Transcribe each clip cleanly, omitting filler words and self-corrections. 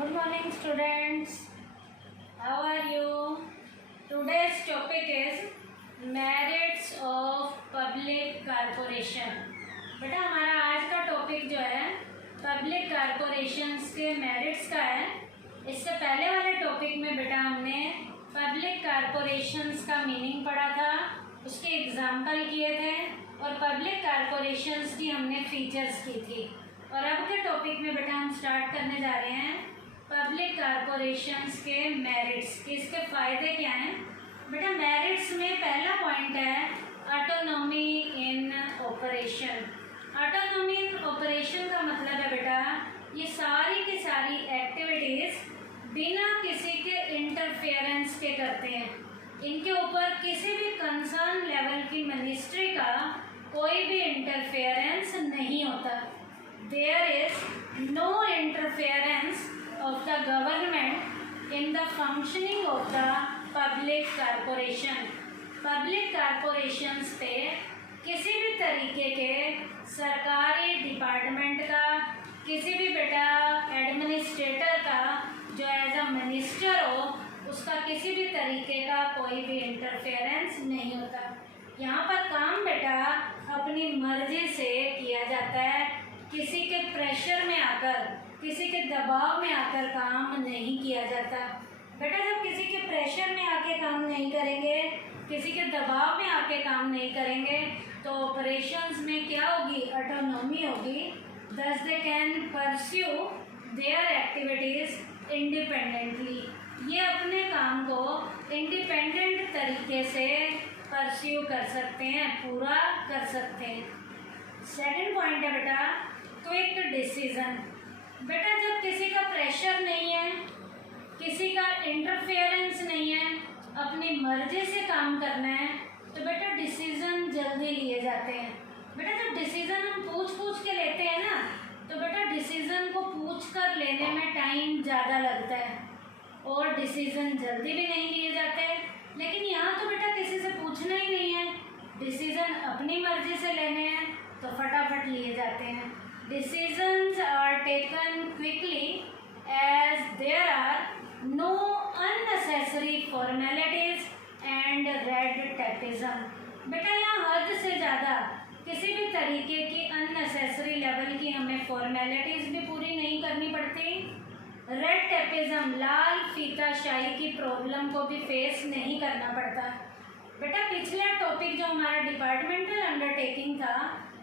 Good morning students. How are you? Today's topic is merits of public corporation. बेटा हमारा आज का topic जो है पब्लिक कॉरपोरेशंस के मेरिट्स का है। इससे पहले वाले टॉपिक में बेटा हमने पब्लिक कॉरपोरेशंस का मीनिंग पढ़ा था, उसके एग्जाम्पल किए थे और पब्लिक कॉरपोरेशंस की हमने फीचर्स की थी। और अब के टॉपिक में बेटा हम स्टार्ट करने जा रहे हैं पब्लिक कॉरपोरेशंस के मेरिट्स कि इसके फ़ायदे क्या हैं। बेटा मेरिट्स में पहला पॉइंट है ऑटोनॉमी इन ऑपरेशन। ऑटोनॉमी इन ऑपरेशन का मतलब है बेटा ये सारी की सारी एक्टिविटीज़ बिना किसी के इंटरफेरेंस के करते हैं। इनके ऊपर किसी भी कंसर्न लेवल की मिनिस्ट्री का कोई भी इंटरफेरेंस नहीं होता। There is no interference of the government in the functioning of the public corporation. Public corporations पे किसी भी तरीके के सरकारी डिपार्टमेंट का, किसी भी बेटा एडमिनिस्ट्रेटर का जो एज अ मिनिस्टर हो उसका किसी भी तरीके का कोई भी इंटरफेरेंस नहीं होता। यहाँ पर काम बेटा अपनी मर्जी से किया जाता है, किसी के प्रेशर में आकर, किसी के दबाव में आकर काम नहीं किया जाता। बेटा जब किसी के प्रेशर में आके काम नहीं करेंगे, किसी के दबाव में आके काम नहीं करेंगे तो ऑपरेशंस में क्या होगी, ऑटोनॉमी होगी। दस they can pursue there activities independently. ये अपने काम को इंडिपेंडेंट तरीके से परस्यू कर सकते हैं, पूरा कर सकते हैं। सेकंड पॉइंट है बेटा क्विक डिसीजन। बेटा जब किसी का प्रेशर नहीं है, किसी का इंटरफेरेंस नहीं है, अपनी मर्जी से काम करना है तो बेटा डिसीजन जल्दी लिए जाते हैं। बेटा जब डिसीजन हम पूछ के लेते हैं ना तो बेटा डिसीजन को पूछ कर लेने में टाइम ज़्यादा लगता है और डिसीजन जल्दी भी नहीं लिए जाते। लेकिन यहाँ तो बेटा किसी से पूछना ही नहीं है, डिसीजन अपनी मर्जी से लेने हैं तो फटाफट लिए जाते हैं। Decisions are taken quickly as there are no unnecessary formalities and red tapeism. बेटा यहाँ हद से ज़्यादा किसी भी तरीके की अननेसेसरी लेवल की हमें फॉर्मेलिटीज़ भी पूरी नहीं करनी पड़ती। रेड टेपिज्म, लाल फीताशाही की प्रॉब्लम को भी फेस नहीं करना पड़ता। बेटा पिछला टॉपिक जो हमारा डिपार्टमेंटल अंडरटेकिंग था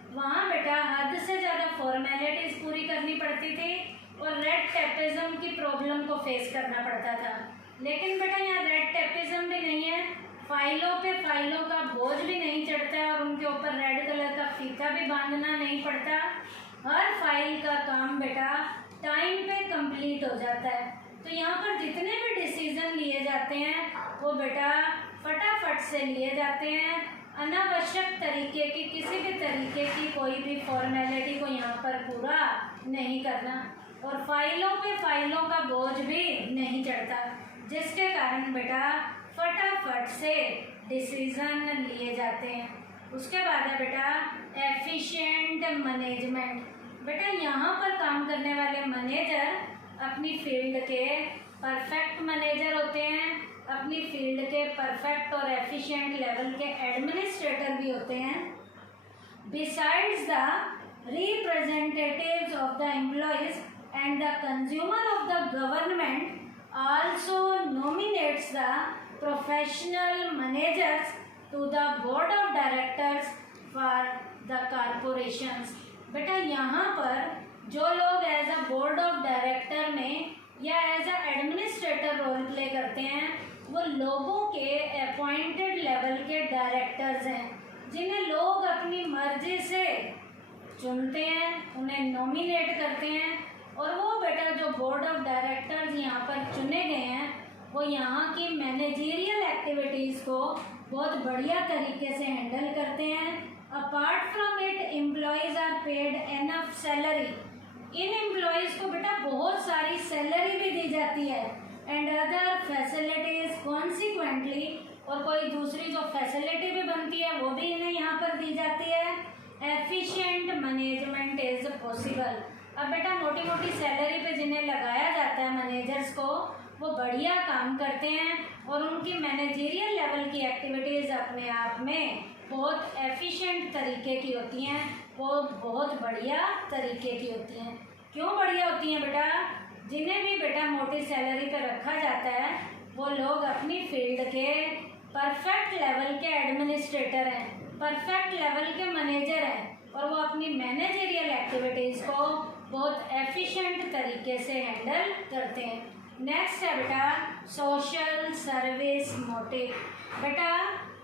वहाँ बेटा हद से ज़्यादा फॉर्मेलिटीज़ पूरी करनी पड़ती थी और रेड टेपिज्म की प्रॉब्लम को फेस करना पड़ता था। लेकिन बेटा यहाँ रेड टेपिज्म भी नहीं है, फाइलों पे फाइलों का बोझ भी नहीं चढ़ता है और उनके ऊपर रेड कलर का फीता भी बांधना नहीं पड़ता। हर फाइल का काम बेटा टाइम पे कंप्लीट हो जाता है। तो यहाँ पर जितने भी डिसीजन लिए जाते हैं वो बेटा फटाफट से लिए जाते हैं। अनावश्यक तरीके की किसी भी तरीके की कोई भी फॉर्मेलिटी को यहाँ पर पूरा नहीं करना और फाइलों पे फाइलों का बोझ भी नहीं चढ़ता, जिसके कारण बेटा फटाफट से डिसीजन लिए जाते हैं। उसके बाद है बेटा एफिशिएंट मैनेजमेंट। बेटा यहाँ पर काम करने वाले मैनेजर अपनी फील्ड के परफेक्ट मैनेजर होते हैं, अपनी फील्ड के परफेक्ट और एफिशिएंट लेवल के एडमिनिस्ट्रेटर भी होते हैं। Besides the representatives of the employees and the consumer of the government also nominates the professional managers to the board of directors for the corporations. बेटा यहाँ पर जो लोग as a board of director में या as a administrator role play करते हैं वो लोगों के अपॉइंटेड लेवल के डायरेक्टर्स हैं, जिन्हें लोग अपनी मर्जी से चुनते हैं, उन्हें नॉमिनेट करते हैं और वो बेटा जो बोर्ड ऑफ डायरेक्टर्स यहाँ पर चुने गए हैं वो यहाँ की मैनेजरियल एक्टिविटीज़ को बहुत बढ़िया तरीके से हैंडल करते हैं। Apart from it employees are paid enough salary. इन एम्प्लॉयज़ को बेटा बहुत सारी सैलरी भी दी जाती है एंड अदर फैसिलिटीज़ कॉन्सिक्वेंटली, और कोई दूसरी जो फैसिलिटी भी बनती है वो भी इन्हें यहाँ पर दी जाती है। Efficient management is possible. अब बेटा मोटी मोटी सैलरी पे जिन्हें लगाया जाता है वो बढ़िया काम करते हैं और उनकी मैनेजरियल लेवल की एक्टिविटीज़ अपने आप में बहुत एफिशिएंट तरीके की होती हैं, वो बहुत बढ़िया तरीके की होती हैं। क्यों बढ़िया होती हैं बेटा? जिन्हें भी बेटा मोटी सैलरी पर रखा जाता है वो लोग अपनी फील्ड के परफेक्ट लेवल के एडमिनिस्ट्रेटर हैं, परफेक्ट लेवल के मैनेजर हैं और वो अपनी मैनेजरियल एक्टिविटीज़ को बहुत एफिशिएंट तरीके से हैंडल करते हैं। नेक्स्ट है बेटा सोशल सर्विस मोटिव। बेटा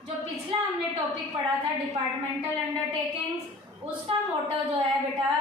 जो पिछला हमने टॉपिक पढ़ा था डिपार्टमेंटल अंडरटेकिंग्स, उसका मोटो जो है बेटा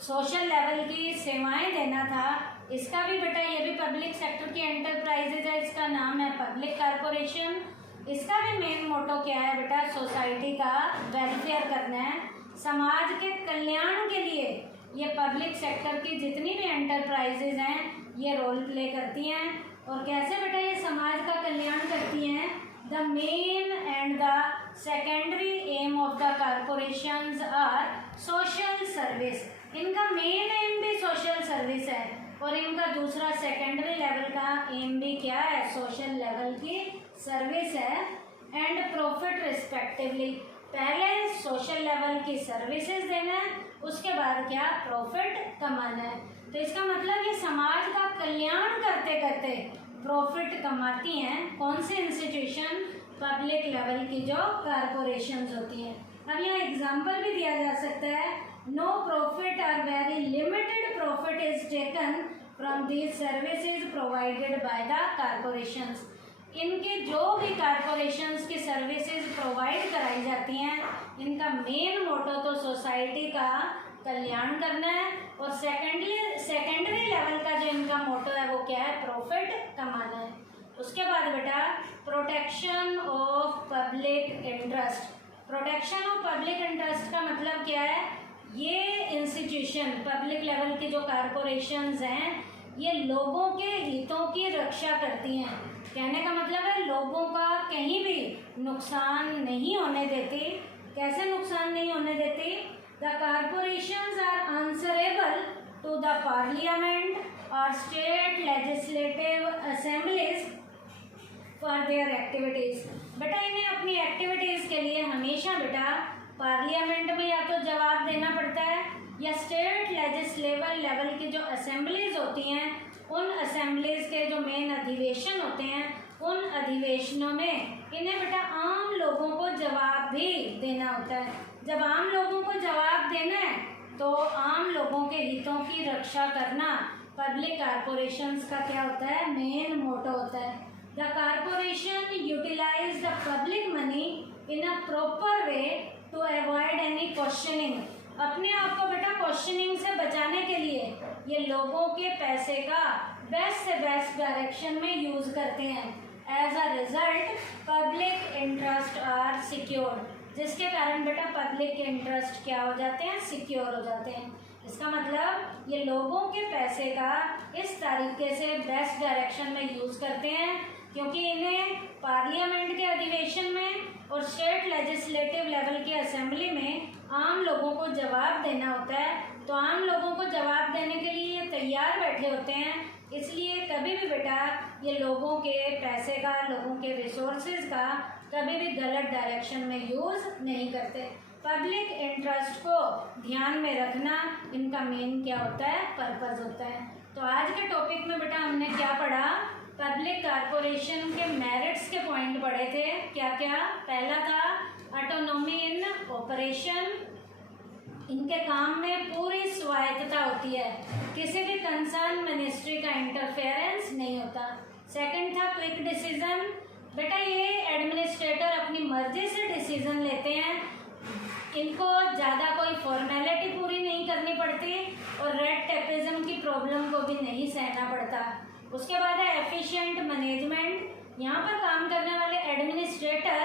सोशल लेवल की सेवाएं देना था। इसका भी बेटा ये भी पब्लिक सेक्टर की एंटरप्राइजेज है, इसका नाम है पब्लिक कारपोरेशन। इसका भी मेन मोटो क्या है बेटा? सोसाइटी का वेलफेयर करना है, समाज के कल्याण के लिए ये पब्लिक सेक्टर की जितनी भी एंटरप्राइजेज हैं ये रोल प्ले करती हैं। और कैसे बेटा ये समाज का कल्याण करती हैं? The main and the secondary aim of the corporations are social service. इनका मेन एम भी सोशल सर्विस है और इनका दूसरा सेकेंडरी लेवल का एम भी क्या है? सोशल लेवल की सर्विस है एंड प्रॉफिट रिस्पेक्टिवली। पहले सोशल लेवल की सर्विसेज देना है, उसके बाद क्या? प्रॉफिट कमाना है। तो इसका मतलब ये समाज का कल्याण करते करते प्रॉफिट कमाती हैं। कौन से इंस्टीट्यूशन? पब्लिक लेवल की जो कॉरपोरेशंस होती हैं। अब यहाँ एग्जांपल भी दिया जा सकता है, नो प्रॉफिट और very limited profit is taken from these services provided by the corporations. इनके जो भी कॉरपोरेशंस की सर्विसेज प्रोवाइड कराई जाती हैं इनका मेन मोटो तो सोसाइटी का कल्याण करना है और सेकेंडरी लेवल का जो इनका मोटो है वो क्या है? प्रॉफिट कमाना है। उसके बाद बेटा protection of public interest. Protection of public interest का मतलब क्या है? ये इंस्टीट्यूशन पब्लिक लेवल की जो कॉरपोरेशंस हैं ये लोगों के हितों की रक्षा करती हैं। कहने का मतलब है लोगों का कहीं भी नुकसान नहीं होने देती। कैसे नुकसान नहीं होने देती? The corporations are answerable to the parliament और state legislative assemblies for their activities. बेटा इन्हें अपनी एक्टिविटीज़ के लिए हमेशा बेटा पार्लियामेंट में या तो जवाब देना पड़ता है या स्टेट लेजिस्लेटिव लेवल की जो असेंबलीज होती हैं उन असेंबलीज के जो मेन अधिवेशन होते हैं उन अधिवेशनों में इन्हें बेटा आम लोगों को जवाब भी देना होता है। जब आम लोगों को जवाब देना है तो आम लोगों के हितों की रक्षा करना पब्लिक कॉरपोरेशंस का क्या होता है? मेन मोटो होता है। The corporation utilise the public money in a proper way to avoid any questioning. अपने आप को बेटा क्वेश्चनिंग से बचाने के लिए ये लोगों के पैसे का बेस्ट से बेस्ट डायरेक्शन में यूज करते हैं। As a result public interest are secured, जिसके कारण बेटा पब्लिक इंटरेस्ट क्या हो जाते हैं? सिक्योर हो जाते हैं। इसका मतलब ये लोगों के पैसे का इस तरीके से बेस्ट डायरेक्शन में यूज करते हैं क्योंकि इन्हें पार्लियामेंट के अधिवेशन में और स्टेट लेजिस्लेटिव लेवल की असेंबली में आम लोगों को जवाब देना होता है। तो आम लोगों को जवाब देने के लिए ये तैयार बैठे होते हैं, इसलिए कभी भी बेटा ये लोगों के पैसे का, लोगों के रिसोर्सेज का कभी भी गलत डायरेक्शन में यूज़ नहीं करते। पब्लिक इंटरेस्ट को ध्यान में रखना इनका मेन क्या होता है? पर्पस होता है। तो आज के टॉपिक में बेटा हमने क्या पढ़ा? पब्लिक कॉरपोरेशन के मेरिट्स के पॉइंट पढ़े थे। क्या क्या? पहला था ऑटोनॉमी इन ऑपरेशन, इनके काम में पूरी स्वायत्तता होती है, किसी भी कंसर्न मिनिस्ट्री का इंटरफेरेंस नहीं होता। सेकंड था क्विक डिसीजन। बेटा ये एडमिनिस्ट्रेटर अपनी मर्जी से डिसीजन लेते हैं, इनको ज़्यादा कोई फॉर्मेलिटी पूरी नहीं करनी पड़ती और रेड टेपिज्म की प्रॉब्लम को भी नहीं सहना पड़ता। उसके बाद है एफिशिएंट मैनेजमेंट। यहाँ पर काम करने वाले एडमिनिस्ट्रेटर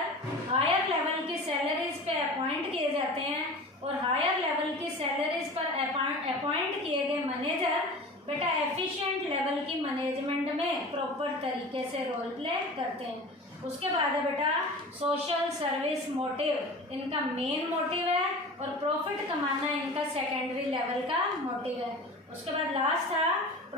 हायर लेवल की सैलरीज पे अपॉइंट किए जाते हैं और हायर लेवल की सैलरीज पर अपॉइंट किए गए मैनेजर बेटा एफिशिएंट लेवल की मैनेजमेंट में प्रॉपर तरीके से रोल प्ले करते हैं। उसके बाद है बेटा सोशल सर्विस मोटिव, इनका मेन मोटिव है और प्रॉफिट कमाना इनका सेकेंडरी लेवल का मोटिव है। उसके बाद लास्ट था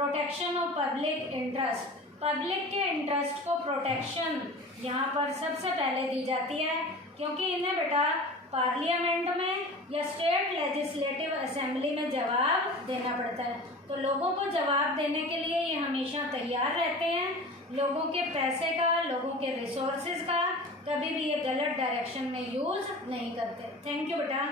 protection of public interest, public के इंटरेस्ट को प्रोटेक्शन यहाँ पर सबसे पहले दी जाती है, क्योंकि इन्हें बेटा पार्लियामेंट में या स्टेट लेजिस्लेटिव असेंबली में जवाब देना पड़ता है। तो लोगों को जवाब देने के लिए ये हमेशा तैयार रहते हैं, लोगों के पैसे का, लोगों के रिसोर्सेज का कभी भी ये गलत डायरेक्शन में यूज़ नहीं करते। थैंक यू बेटा।